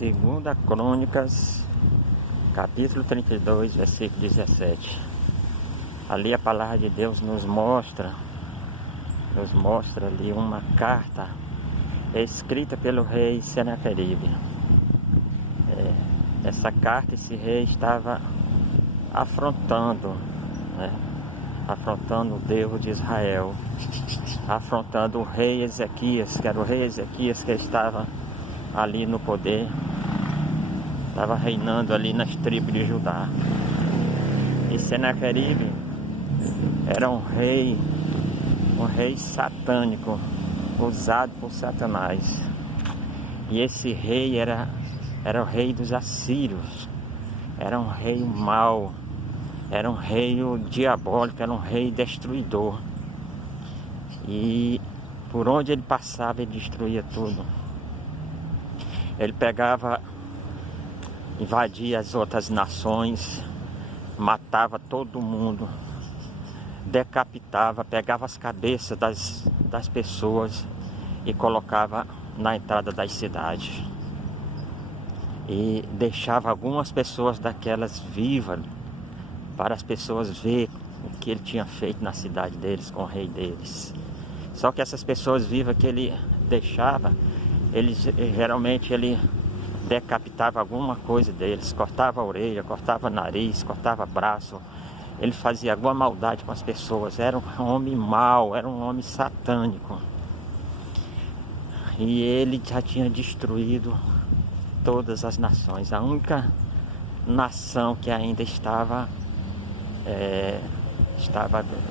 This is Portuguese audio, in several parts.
Segunda Crônicas, capítulo 32, versículo 17. Ali a palavra de Deus nos mostra ali uma carta escrita pelo rei Senaqueribe. Essa carta, esse rei estava afrontando o Deus de Israel, afrontando o rei Ezequias, que era o rei Ezequias que estava ali no poder, estava reinando ali nas tribos de Judá. E Senaqueribe era um rei satânico, usado por Satanás. E esse rei era o rei dos assírios, era um rei mau, era um rei diabólico, era um rei destruidor. E por onde ele passava, ele destruía tudo. Ele pegava, invadia as outras nações, matava todo mundo, decapitava, pegava as cabeças das pessoas e colocava na entrada das cidades. E deixava algumas pessoas daquelas vivas, para as pessoas verem o que ele tinha feito na cidade deles, com o rei deles. Só que essas pessoas vivas que ele deixava, geralmente ele decapitava alguma coisa deles, cortava a orelha, cortava o nariz, cortava o braço. Ele fazia alguma maldade com as pessoas. Era um homem mau, era um homem satânico. E ele já tinha destruído todas as nações. A única nação que ainda estava,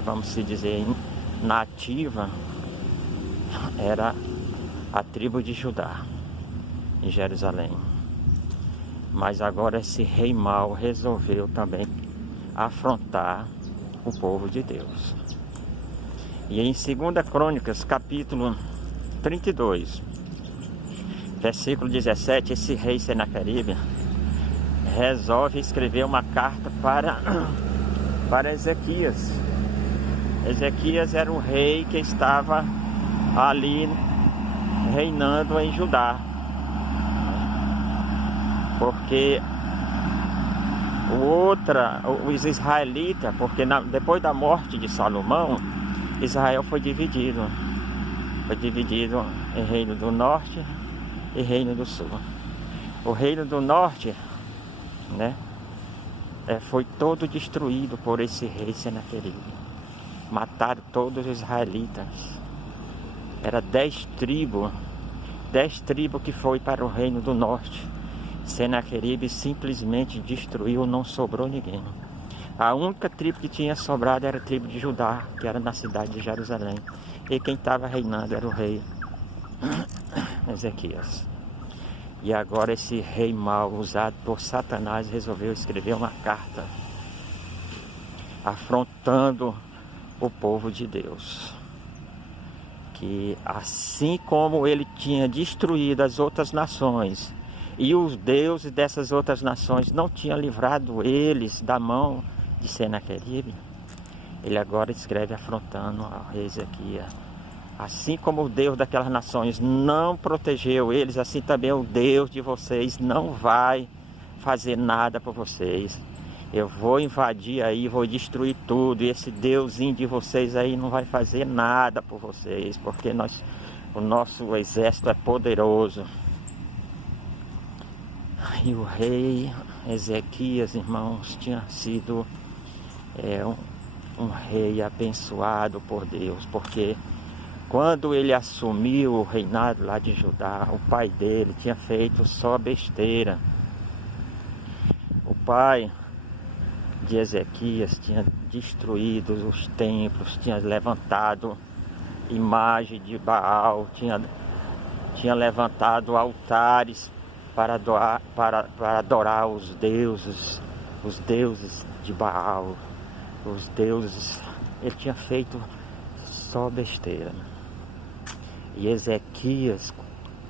vamos se dizer, nativa, era a tribo de Judá, em Jerusalém. Mas agora esse rei mau resolveu também afrontar o povo de Deus. E em 2 Crônicas, capítulo 32, versículo 17, esse rei Senaqueribe resolve escrever uma carta para Ezequias. Ezequias era um rei que estava ali reinando em Judá, porque os israelitas, porque depois da morte de Salomão, Israel foi dividido em reino do norte e reino do sul. O reino do norte, foi todo destruído por esse rei Senaqueribe. Mataram todos os israelitas. Era 10 tribos que foi para o reino do norte. Senaqueribe simplesmente destruiu, não sobrou ninguém. A única tribo que tinha sobrado era a tribo de Judá, que era na cidade de Jerusalém. E quem estava reinando era o rei Ezequias. E agora esse rei mau, usado por Satanás, resolveu escrever uma carta afrontando o povo de Deus. Que assim como ele tinha destruído as outras nações, e os deuses dessas outras nações não tinham livrado eles da mão de Senaqueribe, ele agora escreve afrontando ao rei Ezequias. Assim como o Deus daquelas nações não protegeu eles, assim também o Deus de vocês não vai fazer nada por vocês. Eu vou invadir aí, vou destruir tudo, e esse Deusinho de vocês aí não vai fazer nada por vocês, porque o nosso exército é poderoso. E o rei Ezequias, irmãos, tinha sido um rei abençoado por Deus, porque quando ele assumiu o reinado lá de Judá, o pai dele tinha feito só besteira. O pai de Ezequias tinha destruído os templos, tinha levantado imagem de Baal, tinha levantado altares para adorar os deuses de Baal, os deuses. Ele tinha feito só besteira. E Ezequias,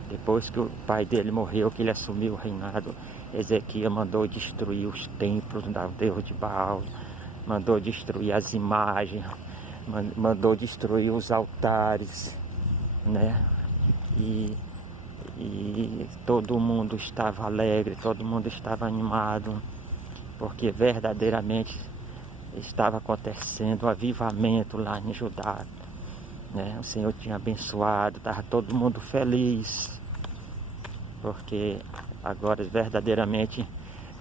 depois que o pai dele morreu, que ele assumiu o reinado, Ezequias mandou destruir os templos do Deus de Baal, mandou destruir as imagens, mandou destruir os altares, E E todo mundo estava alegre, todo mundo estava animado, porque verdadeiramente estava acontecendo um avivamento lá em Judá, né? O Senhor tinha abençoado, estava todo mundo feliz, porque agora verdadeiramente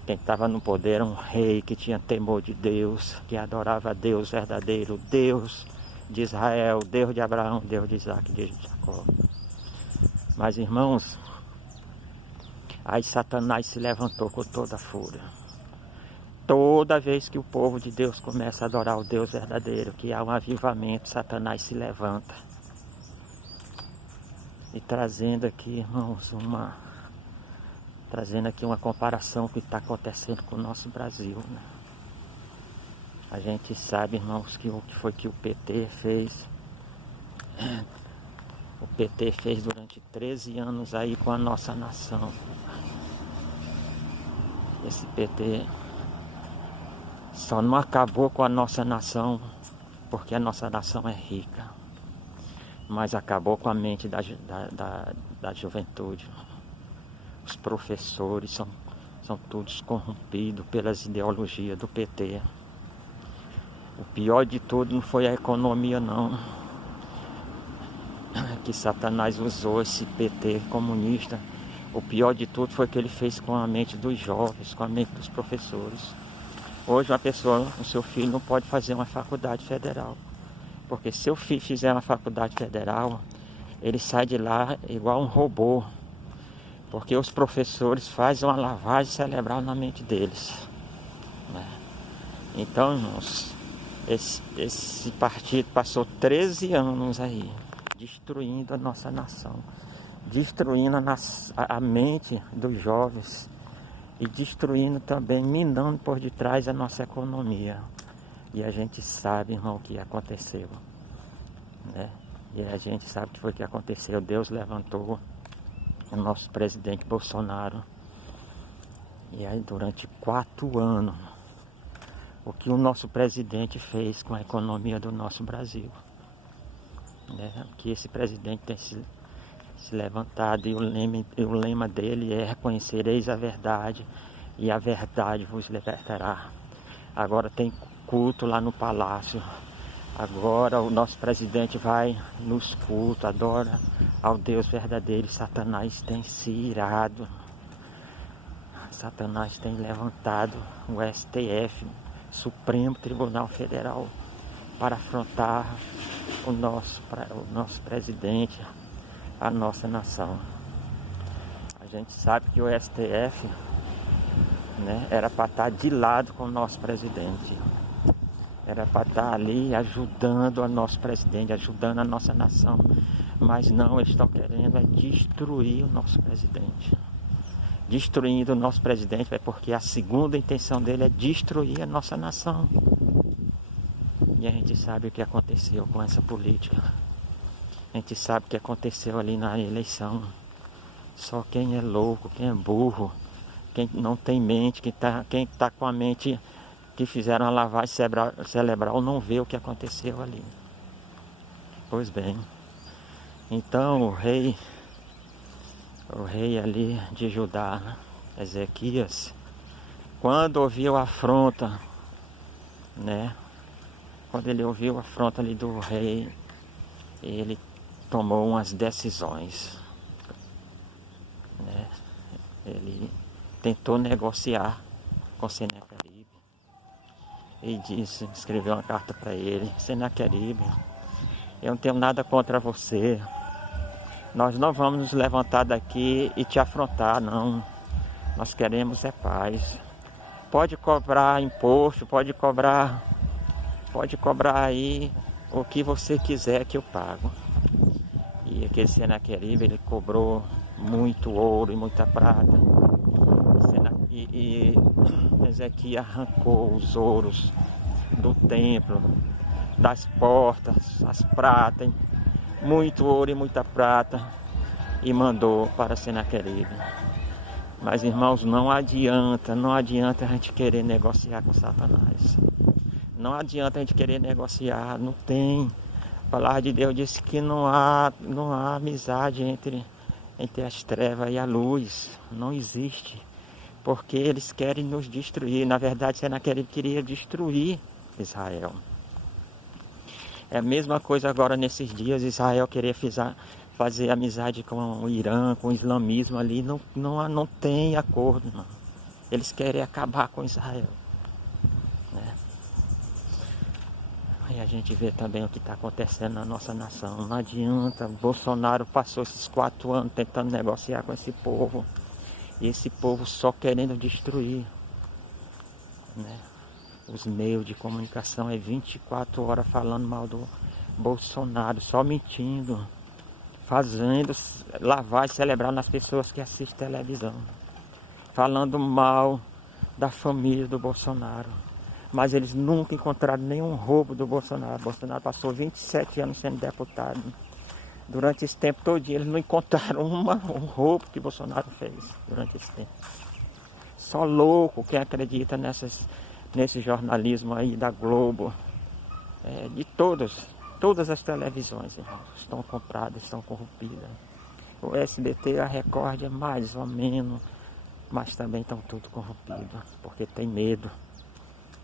quem estava no poder era um rei que tinha temor de Deus, que adorava a Deus verdadeiro, Deus de Israel, Deus de Abraão, Deus de Isaac, Deus de Jacó. Mas irmãos, aí Satanás se levantou com toda a fúria. Toda vez que o povo de Deus começa a adorar o Deus verdadeiro, que há um avivamento, Satanás se levanta. E trazendo aqui, irmãos, uma comparação com o que está acontecendo com o nosso Brasil, né? A gente sabe, irmãos, que o que foi que o PT fez. O PT fez durante 13 anos aí com a nossa nação. Esse PT só não acabou com a nossa nação porque a nossa nação é rica, mas acabou com a mente da juventude. Os professores são todos corrompidos pelas ideologias do PT. O pior de tudo não foi a economia não, que Satanás usou esse PT comunista. O pior de tudo foi o que ele fez com a mente dos jovens, com a mente dos professores. Hoje o seu filho não pode fazer uma faculdade federal, porque se o filho fizer uma faculdade federal, ele sai de lá igual um robô, porque os professores fazem uma lavagem cerebral na mente deles, né? Então, irmãos, esse partido passou 13 anos aí, destruindo a nossa nação, destruindo a mente dos jovens e destruindo também, minando por detrás a nossa economia. E a gente sabe, irmão, o que aconteceu, né? E a gente sabe o que foi que aconteceu. Deus levantou o nosso presidente Bolsonaro. E aí durante 4 anos, o que o nosso presidente fez com a economia do nosso Brasil, né? Que esse presidente tem se levantado e o lema dele é: reconhecereis a verdade e a verdade vos libertará. Agora tem culto lá no palácio. Agora o nosso presidente vai nos cultos, adora ao Deus verdadeiro. Satanás tem se irado. Satanás tem levantado o STF, Supremo Tribunal Federal, para afrontar o nosso presidente, a nossa nação. A gente sabe que o STF, né, era para estar de lado com o nosso presidente. Era para estar ali ajudando o nosso presidente, ajudando a nossa nação. Mas não, eles estão querendo destruir o nosso presidente. Destruindo o nosso presidente, porque a segunda intenção dele é destruir a nossa nação. E a gente sabe o que aconteceu com essa política. A gente sabe o que aconteceu ali na eleição. Só quem é louco, quem é burro, quem não tem mente, quem está com a mente que fizeram a lavagem cerebral não vê o que aconteceu ali. Pois bem, então o rei ali de Judá, Ezequias, quando ouviu a afronta, né? Quando ele ouviu a afronta ali do rei, ele tomou umas decisões, né? Ele tentou negociar com Senaqueribe e escreveu uma carta para ele: Senaqueribe, eu não tenho nada contra você. Nós não vamos nos levantar daqui e te afrontar, não. Nós queremos é paz. Pode cobrar imposto, pode cobrar aí o que você quiser que eu pago. E aquele Senaqueribe, ele cobrou muito ouro e muita prata. E Ezequias arrancou os ouros do templo, das portas, as pratas, muito ouro e muita prata, e mandou para Senaqueribe. Mas irmãos, não adianta a gente querer negociar com Satanás. Não adianta a gente querer negociar, não tem. A palavra de Deus diz que não há amizade entre as trevas e a luz. Não existe. Porque eles querem nos destruir. Na verdade, Senaqueribe queria destruir Israel. É a mesma coisa agora nesses dias. Israel queria fazer amizade com o Irã, com o islamismo ali. Não tem acordo, não. Eles querem acabar com Israel, né? E a gente vê também o que está acontecendo na nossa nação. Não adianta. Bolsonaro passou esses 4 anos tentando negociar com esse povo. E esse povo só querendo destruir, né? Os meios de comunicação é 24 horas falando mal do Bolsonaro, só mentindo, fazendo lavagem cerebral nas pessoas que assistem televisão, falando mal da família do Bolsonaro. Mas eles nunca encontraram nenhum roubo do Bolsonaro. Bolsonaro passou 27 anos sendo deputado. Durante esse tempo todo, eles não encontraram um roubo que Bolsonaro fez durante esse tempo. Só louco quem acredita nesse jornalismo aí da Globo. De todas as televisões, irmãos, estão compradas, estão corrompidas. O SBT, a Record é mais ou menos, mas também estão tudo corrompidos, porque tem medo.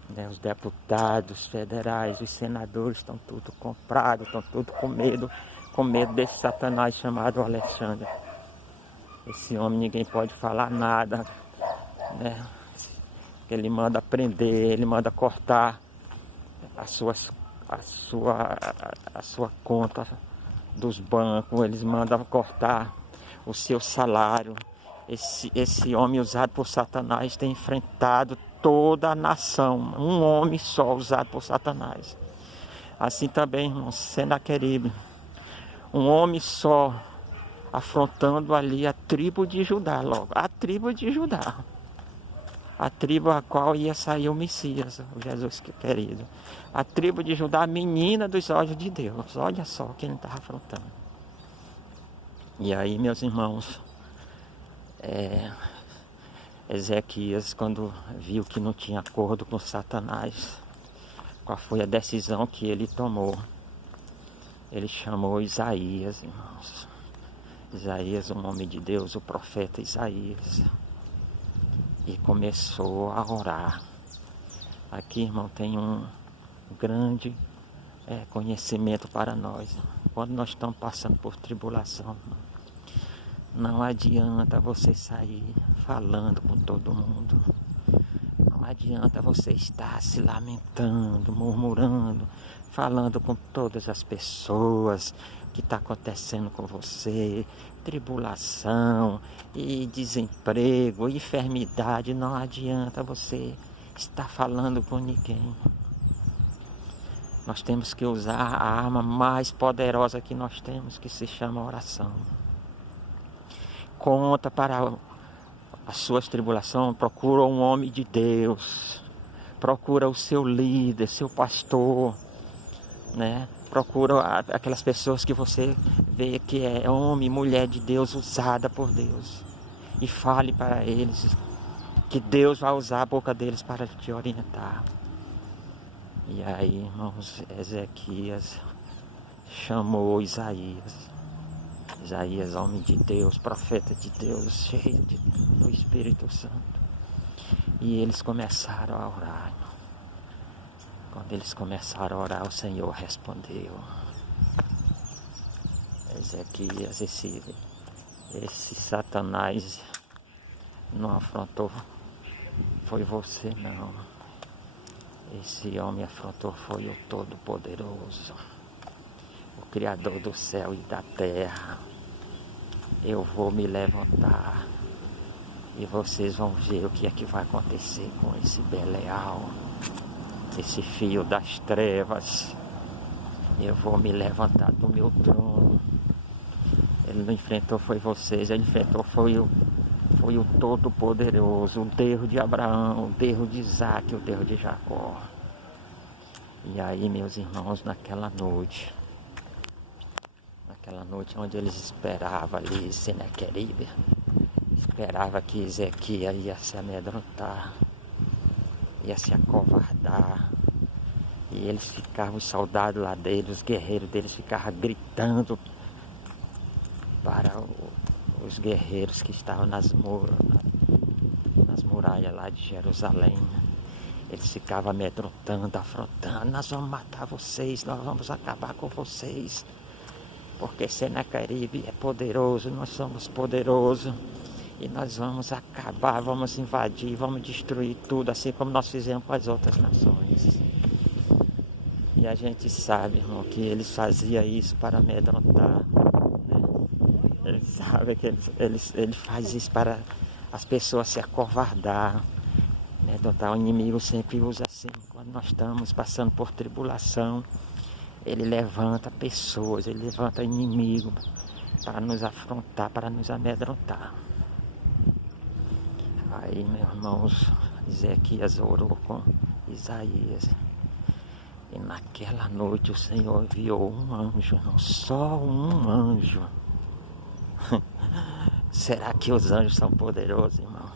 Né? Os deputados federais, os senadores estão tudo comprados, estão tudo com medo desse satanás chamado Alexandre. Esse homem ninguém pode falar nada, né? Ele manda prender, ele manda cortar a sua conta dos bancos, eles mandam cortar o seu salário. Esse homem usado por Satanás tem enfrentado toda a nação, um homem só usado por Satanás. Assim também, irmão, Senaqueribe, um homem só afrontando ali a tribo de Judá, logo, a tribo de Judá, a tribo a qual ia sair o Messias, o Jesus querido, a tribo de Judá, a menina dos olhos de Deus. Olha só quem ele estava afrontando. E aí, meus irmãos, Ezequias, quando viu que não tinha acordo com Satanás, qual foi a decisão que ele tomou? Ele chamou Isaías, irmãos. Isaías, o nome de Deus, o profeta Isaías. E começou a orar. Aqui, irmão, tem um grande conhecimento para nós. Quando nós estamos passando por tribulação, não adianta você sair falando com todo mundo. Não adianta você estar se lamentando, murmurando, falando com todas as pessoas que está acontecendo com você, tribulação e desemprego, enfermidade. Não adianta você estar falando com ninguém. Nós temos que usar a arma mais poderosa que nós temos, que se chama oração. Conta para as suas tribulações, procura um homem de Deus, procura o seu líder, seu pastor, né? Procura aquelas pessoas que você vê que é homem, mulher de Deus, usada por Deus, e fale para eles que Deus vai usar a boca deles para te orientar. E aí, irmãos, Ezequias chamou Isaías, homem de Deus, profeta de Deus, cheio do Espírito Santo. E eles começaram a orar. Quando eles começaram a orar, o Senhor respondeu. Ezequias, esse Satanás não afrontou, foi você não. Esse homem afrontou foi o Todo-Poderoso, o Criador do céu e da terra. Eu vou me levantar e vocês vão ver o que é que vai acontecer com esse Belial, esse filho das trevas. Eu vou me levantar do meu trono. Ele não enfrentou foi vocês, ele enfrentou foi o Todo-Poderoso, o Deus de Abraão, o Deus de Isaac, o Deus de Jacó. E aí, meus irmãos, naquela noite onde eles esperavam ali, Senaqueribe, esperava que Ezequias ia se amedrontar, ia se acovardar. E eles ficavam, os soldados lá deles, os guerreiros deles ficavam gritando para os os guerreiros que estavam nas muralhas lá de Jerusalém. Eles ficavam amedrontando, afrontando: nós vamos matar vocês, nós vamos acabar com vocês, porque Senaqueribe é poderoso, nós somos poderosos, e nós vamos acabar, vamos invadir, vamos destruir tudo, assim como nós fizemos com as outras nações. E a gente sabe, irmão, que eles faziam isso para amedrontar, né? Eles sabem que ele faz isso para as pessoas se acovardar, né? O inimigo sempre usa assim, quando nós estamos passando por tribulação, ele levanta pessoas, ele levanta inimigo para nos afrontar, para nos amedrontar. Aí, meus irmãos, Ezequias orou com Isaías. E naquela noite o Senhor enviou um anjo, não, só um anjo. Será que os anjos são poderosos, irmão?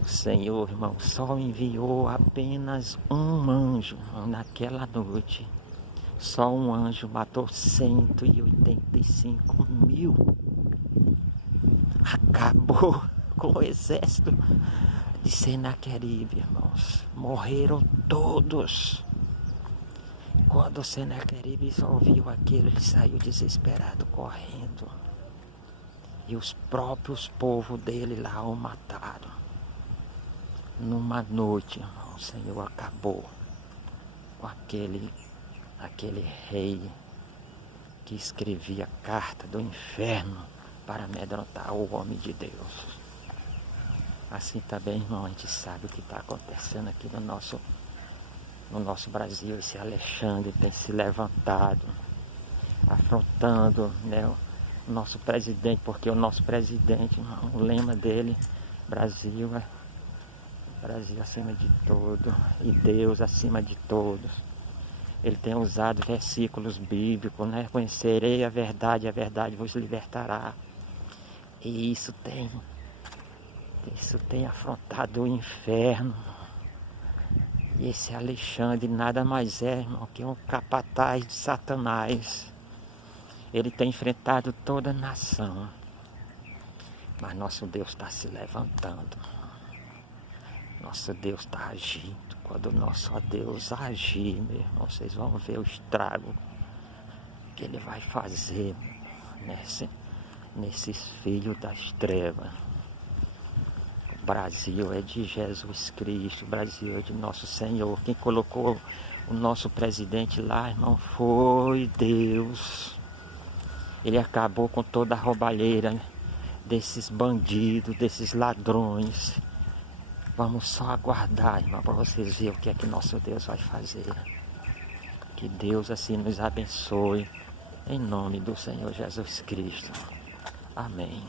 O Senhor, irmão, só enviou apenas um anjo, irmão, naquela noite. Só um anjo matou 185 mil. Acabou com o exército de Senaqueribe, irmãos. Morreram todos. Quando Senaqueribe ouviu aquilo, ele saiu desesperado, correndo. E os próprios povos dele lá o mataram. Numa noite, irmão, o Senhor acabou com aquele rei que escrevia carta do inferno para amedrontar o homem de Deus. Assim também, irmão, a gente sabe o que está acontecendo aqui no nosso Brasil. Esse Alexandre tem se levantado, afrontando, né, o nosso presidente, porque o nosso presidente, irmão, o lema dele, Brasil acima de tudo e Deus acima de todos. Ele tem usado versículos bíblicos, né? Conhecerei a verdade vos libertará. E isso tem afrontado o inferno. E esse Alexandre nada mais é, irmão, que um capataz de Satanás. Ele tem enfrentado toda a nação. Mas nosso Deus está se levantando. Nosso Deus está agindo. Quando o nosso Deus agir, meu irmão, vocês vão ver o estrago que ele vai fazer nesses filhos das trevas. O Brasil é de Jesus Cristo, o Brasil é de nosso Senhor. Quem colocou o nosso presidente lá, irmão, foi Deus. Ele acabou com toda a roubalheira, né, desses bandidos, desses ladrões. Vamos só aguardar, irmão, para vocês verem o que é que nosso Deus vai fazer. Que Deus assim nos abençoe, em nome do Senhor Jesus Cristo. Amém.